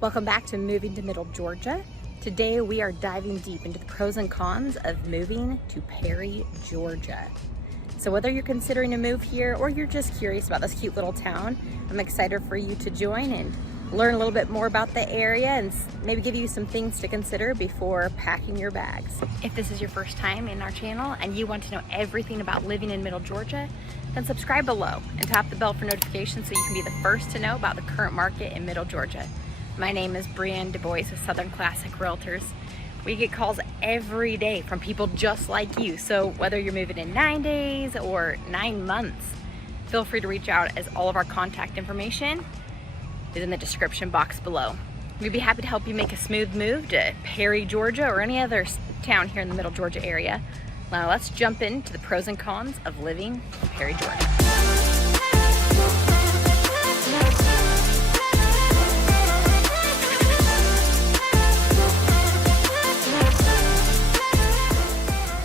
Welcome back to Moving to Middle Georgia. Today we are diving deep into the pros and cons of moving to Perry, Georgia. So whether you're considering a move here or you're just curious about this cute little town, I'm excited for you to join and learn a little bit more about the area and maybe give you some things to consider before packing your bags. If this is your first time in our channel and you want to know everything about living in Middle Georgia, then subscribe below and tap the bell for notifications so you can be the first to know about the current market in Middle Georgia. My name is Brienne Du Bois with Southern Classic Realtors. We get calls every day from people just like you. So whether you're moving in 9 days or 9 months, feel free to reach out as all of our contact information is in the description box below. We'd be happy to help you make a smooth move to Perry, Georgia or any other town here in the Middle Georgia area. Now let's jump into the pros and cons of living in Perry, Georgia.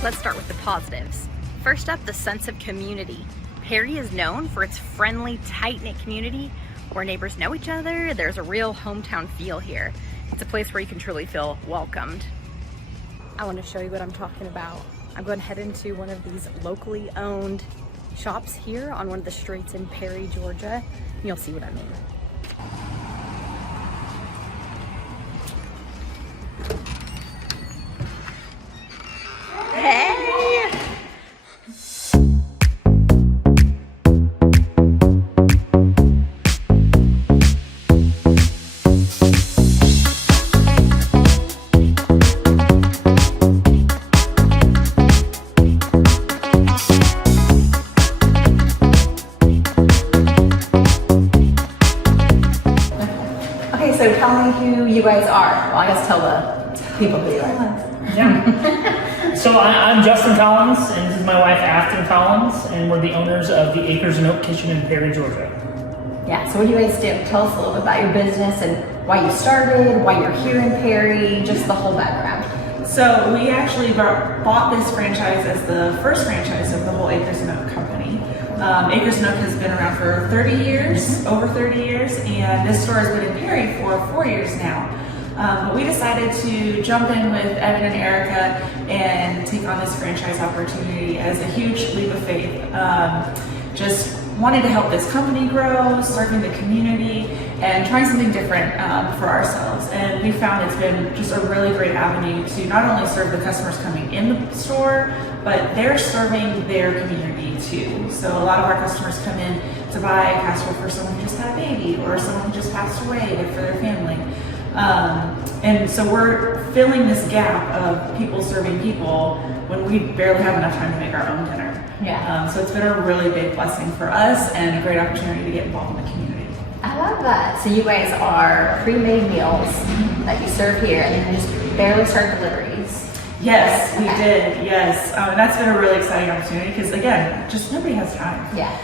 Let's start with the positives. First up, the sense of community. Perry is known for its friendly, tight-knit community where neighbors know each other. There's a real hometown feel here. It's a place where you can truly feel welcomed. I want to show you what I'm talking about. I'm going to head into one of these locally owned shops here on one of the streets in Perry, Georgia. And you'll see what I mean. Hey! Okay, so tell me who you guys are. Well, I guess tell the people who you are. Yeah. So I'm Justin Collins, and this is my wife, Afton Collins, and we're the owners of the Acres and Oak Kitchen in Perry, Georgia. Yeah, so what do you guys do? Tell us a little bit about your business and why you started, why you're here in Perry, just the whole background. So we actually bought this franchise as the first franchise of the whole Acres and Oak company. Acres and Oak has been around for 30 years, over 30 years, and this store has been in Perry for 4 years now. But we decided to jump in with Evan and Erica and take on this franchise opportunity as a huge leap of faith. Just wanted to help this company grow, serving the community, and trying something different for ourselves. And we found it's been just a really great avenue to not only serve the customers coming in the store, but they're serving their community too. So a lot of our customers come in to buy a casserole for someone who just had a baby or someone who just passed away for their family. And so we're filling this gap of people serving people when we barely have enough time to make our own dinner. Yeah. So it's been a really big blessing for us and a great opportunity to get involved in the community. I love that. So you guys are pre-made meals that you serve here and you just barely start deliveries. Yes, we did. Yes, and that's been a really exciting opportunity because again, just nobody has time. Yeah.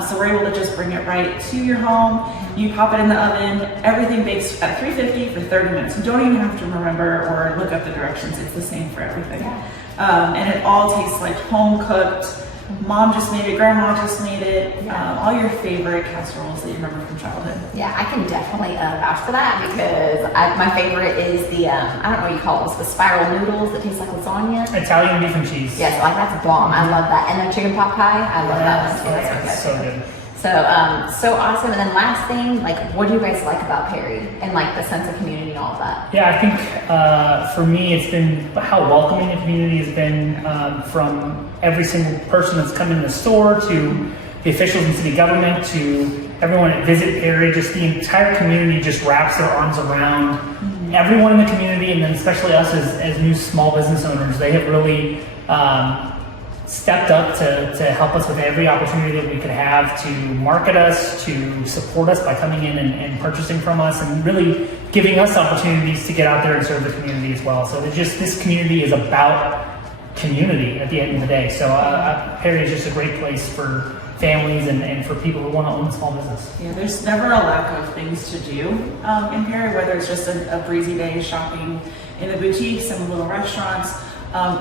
So we're able to just bring it right to your home. You pop it in the oven. Everything bakes at 350 for 30 minutes. You don't even have to remember or look up the directions. It's the same for everything. Yeah. And it all tastes like home cooked. Mom just made it. Grandma just made it. All your favorite casseroles that you remember from childhood. Yeah, I can definitely vouch for that because my favorite is the, I don't know what you call those, the spiral noodles that taste like lasagna. Italian beef and cheese. Yes, like that's bomb. I love that. And the chicken pot pie, I love that one too. That's so good. So awesome. And then last thing, like, what do you guys like about Perry and like the sense of community and all of that? Yeah, I think for me, it's been how welcoming the community has been from every single person that's come in the store to the officials in city government to everyone that visit Perry. Just the entire community just wraps their arms around everyone in the community, and then especially us as new small business owners. They have really stepped up to help us with every opportunity that we could have to market us, to support us by coming in and purchasing from us, and really giving us opportunities to get out there and serve the community as well. So this community is about community at the end of the day. So Perry is just a great place for families and for people who want to own a small business. Yeah, there's never a lack of things to do in Perry, whether it's just a breezy day shopping in the boutiques and the little restaurants,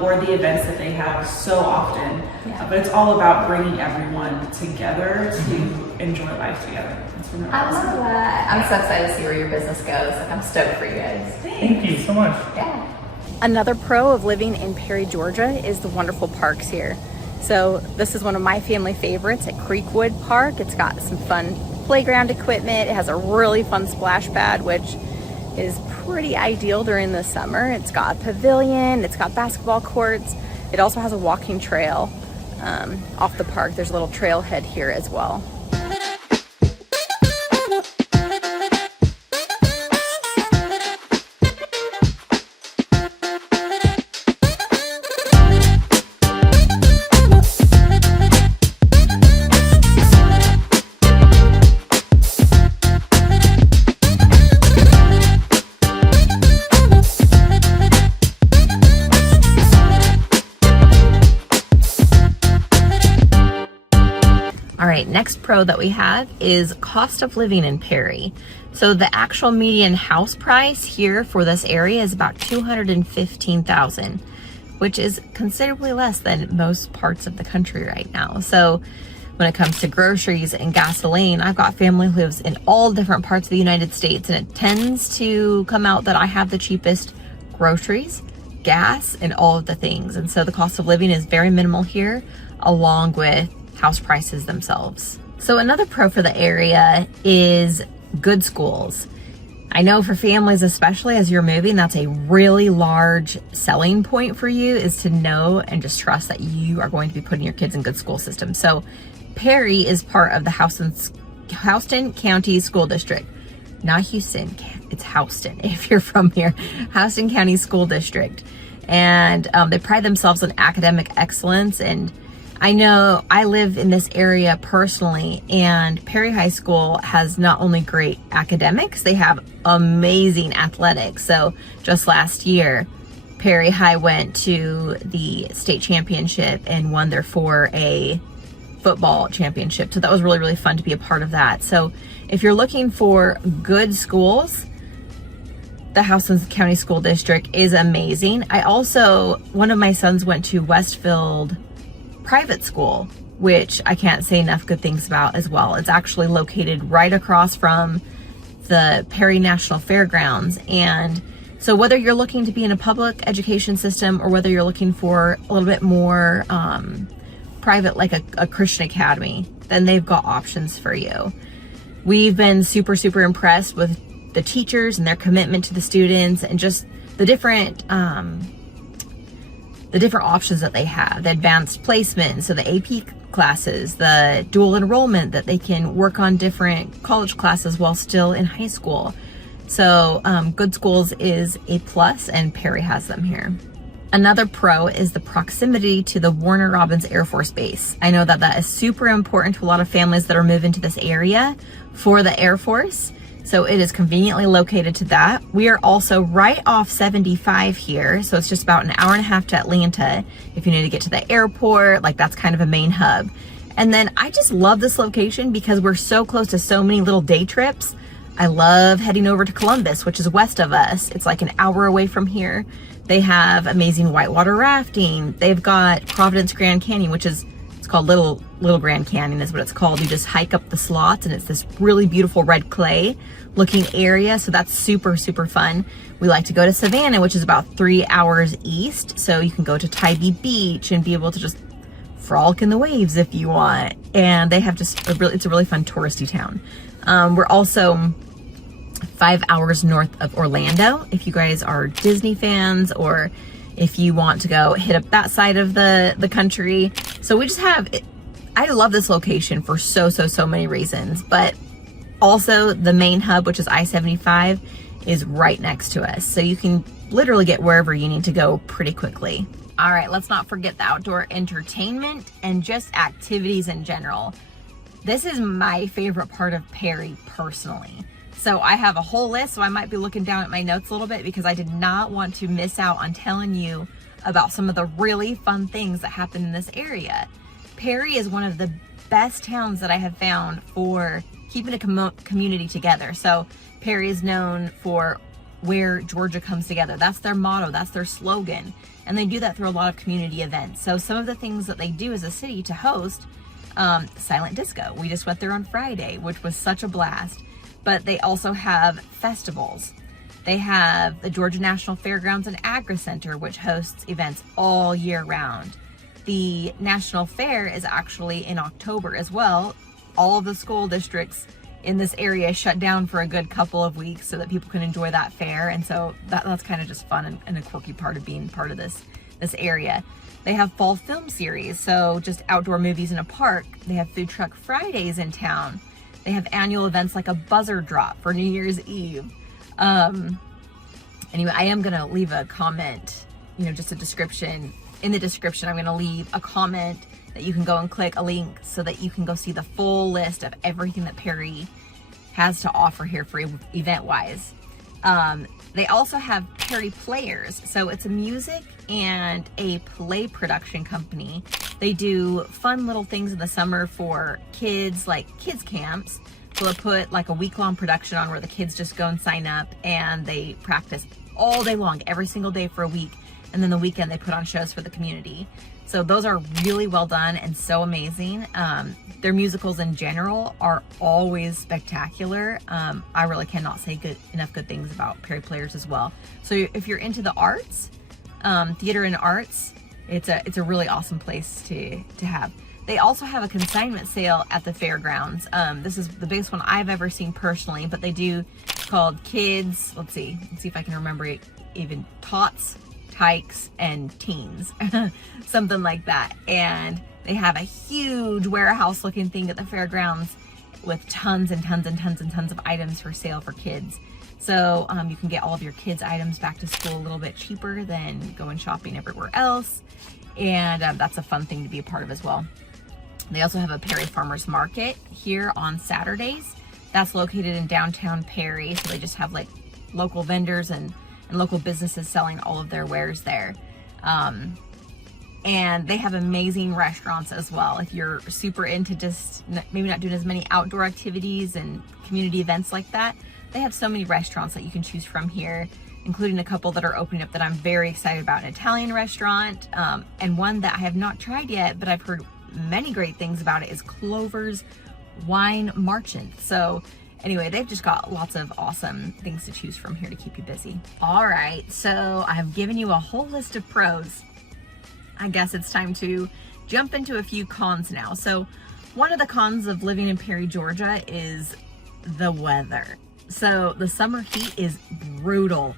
or the events that they have so often. But it's all about bringing everyone together to enjoy life together. It's been really I awesome. love that. I'm so excited to see where your business goes. Like, I'm stoked for you guys. Thank you so much. Yeah. Another pro of living in Perry, Georgia is the wonderful parks here. So this is one of my family favorites at Creekwood Park. It's got some fun playground equipment. It has a really fun splash pad, which is pretty ideal during the summer. It's got a pavilion, it's got basketball courts. It also has a walking trail off the park. There's a little trailhead here as well. All right, next pro that we have is cost of living in Perry. So the actual median house price here for this area is about $215,000, which is considerably less than most parts of the country right now. So when it comes to groceries and gasoline, I've got family who lives in all different parts of the United States, and it tends to come out that I have the cheapest groceries, gas, and all of the things. And so the cost of living is very minimal here, along with house prices themselves. So another pro for the area is good schools. I know for families, especially as you're moving, that's a really large selling point for you, is to know and just trust that you are going to be putting your kids in good school systems. So Perry is part of the Houston County School District. Not Houston, it's Houston if you're from here. Houston County School District. And they pride themselves on academic excellence. And I know I live in this area personally, and Perry High School has not only great academics, they have amazing athletics. So just last year, Perry High went to the state championship and won their 4A football championship. So that was really, really fun to be a part of that. So if you're looking for good schools, the Houston County School District is amazing. One of my sons went to Westfield Private School, which I can't say enough good things about as well. It's actually located right across from the Perry National Fairgrounds. And so whether you're looking to be in a public education system or whether you're looking for a little bit more private, like a Christian academy, then they've got options for you. We've been super, super impressed with the teachers and their commitment to the students, and just the different options that they have, the advanced placement, so the AP classes, the dual enrollment, that they can work on different college classes while still in high school. So good schools is a plus, and Perry has them here. Another pro is the proximity to the Warner Robins Air Force Base. I know that is super important to a lot of families that are moving to this area for the Air Force. So it is conveniently located to that. We are also right off 75 here. So it's just about an hour and a half to Atlanta. If you need to get to the airport, like that's kind of a main hub. And then I just love this location because we're so close to so many little day trips. I love heading over to Columbus, which is west of us. It's like an hour away from here. They have amazing whitewater rafting. They've got Providence Grand Canyon, which is, it's called Little Grand Canyon is what it's called. You just hike up the slots, and it's this really beautiful red clay looking area. So that's super, super fun. We like to go to Savannah, which is about 3 hours east. So you can go to Tybee Beach and be able to just frolic in the waves if you want. And they have just it's a really fun touristy town. We're also 5 hours north of Orlando if you guys are Disney fans, or if you want to go hit up that side of the country. So we just have, I love this location for so many reasons, but also the main hub, which is I-75, is right next to us. So you can literally get wherever you need to go pretty quickly. All right, let's not forget the outdoor entertainment and just activities in general. This is my favorite part of Perry personally. So I have a whole list, so I might be looking down at my notes a little bit because I did not want to miss out on telling you about some of the really fun things that happen in this area. Perry is one of the best towns that I have found for keeping a community together. So Perry is known for where Georgia comes together. That's their motto, that's their slogan. And they do that through a lot of community events. So some of the things that they do as a city to host Silent Disco. We just went there on Friday, which was such a blast. But they also have festivals. They have the Georgia National Fairgrounds and Agri Center, which hosts events all year round. The National Fair is actually in October as well. All of the school districts in this area shut down for a good couple of weeks so that people can enjoy that fair. And so that's kind of just fun and a quirky part of being part of this area. They have fall film series, so just outdoor movies in a park. They have food truck Fridays in town. They have annual events like a buzzer drop for New Year's Eve. Anyway, I am gonna leave a comment, just a description. In the description, I'm gonna leave a comment that you can go and click a link so that you can go see the full list of everything that Perry has to offer here for event-wise. They also have Perry Players. So it's a music and a play production company. They do fun little things in the summer for kids, like kids camps. So they'll put like a week-long production on where the kids just go and sign up and they practice all day long, every single day for a week. And then the weekend they put on shows for the community. So those are really well done and so amazing. Their musicals in general are always spectacular. I really cannot say enough good things about Perry Players as well. So if you're into the arts, theater and arts, it's a really awesome place to have. They also have a consignment sale at the fairgrounds. This is the biggest one I've ever seen personally, but they do called Kids, let's see if I can remember it, even Tots, Tykes, and Teens, something like that. And they have a huge warehouse looking thing at the fairgrounds with tons and tons and tons and tons of items for sale for kids. So you can get all of your kids' items back to school a little bit cheaper than going shopping everywhere else. And that's a fun thing to be a part of as well. They also have a Perry Farmers Market here on Saturdays. That's located in downtown Perry. So they just have like local vendors and local businesses selling all of their wares there. And they have amazing restaurants as well. If you're super into just maybe not doing as many outdoor activities and community events like that, they have so many restaurants that you can choose from here, including a couple that are opening up that I'm very excited about. An Italian restaurant, and one that I have not tried yet, but I've heard many great things about it, is Clover's Wine Marchand. So anyway, they've just got lots of awesome things to choose from here to keep you busy. All right, so I've given you a whole list of pros. I guess it's time to jump into a few cons now. So one of the cons of living in Perry, Georgia is the weather. So the summer heat is brutal.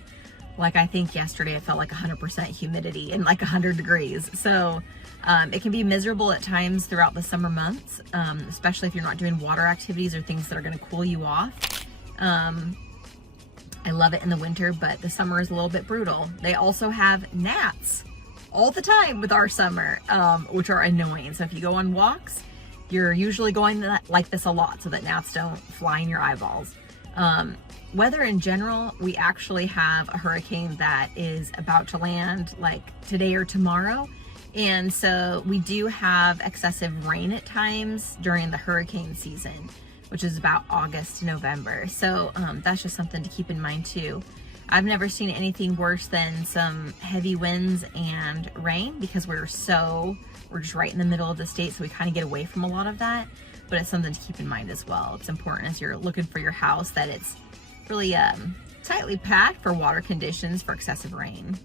Like I think yesterday it felt like 100% humidity and like 100 degrees. So it can be miserable at times throughout the summer months, especially if you're not doing water activities or things that are going to cool you off. I love it in the winter, but the summer is a little bit brutal. They also have gnats all the time with our summer, which are annoying. So if you go on walks, you're usually going like this a lot so that gnats don't fly in your eyeballs. Weather in general, we actually have a hurricane that is about to land like today or tomorrow. And so we do have excessive rain at times during the hurricane season, which is about August to November. So that's just something to keep in mind too. I've never seen anything worse than some heavy winds and rain because we're just right in the middle of the state, so we kind of get away from a lot of that. But it's something to keep in mind as well. It's important as you're looking for your house that it's really tightly packed for water conditions for excessive rain.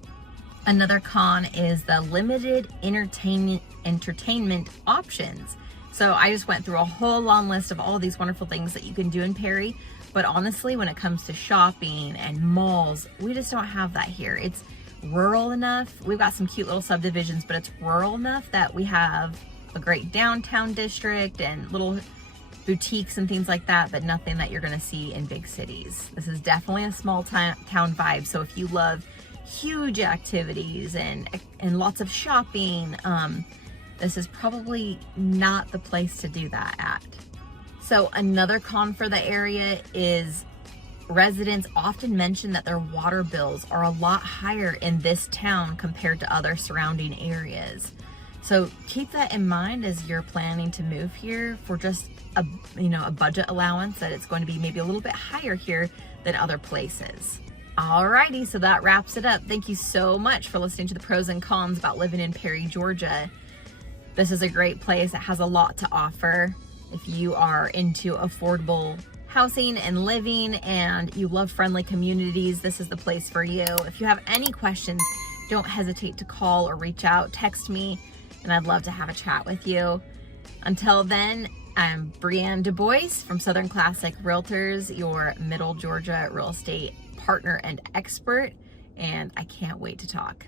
Another con is the limited entertainment options. So I just went through a whole long list of all these wonderful things that you can do in Perry. But honestly, when it comes to shopping and malls, we just don't have that here. It's rural enough. We've got some cute little subdivisions, but it's rural enough that we have a great downtown district and little boutiques and things like that, but nothing that you're gonna see in big cities. This is definitely a small town vibe. So if you love huge activities and lots of shopping, this is probably not the place to do that at. So another con for the area is residents often mention that their water bills are a lot higher in this town compared to other surrounding areas. So keep that in mind as you're planning to move here for just a budget allowance, that it's going to be maybe a little bit higher here than other places. Alrighty, so that wraps it up. Thank you so much for listening to the pros and cons about living in Perry, Georgia. This is a great place. It has a lot to offer. If you are into affordable housing and living and you love friendly communities, this is the place for you. If you have any questions, don't hesitate to call or reach out, text me, and I'd love to have a chat with you. Until then, I'm Brianne Du Bois from Southern Classic Realtors, your Middle Georgia real estate partner and expert, and I can't wait to talk.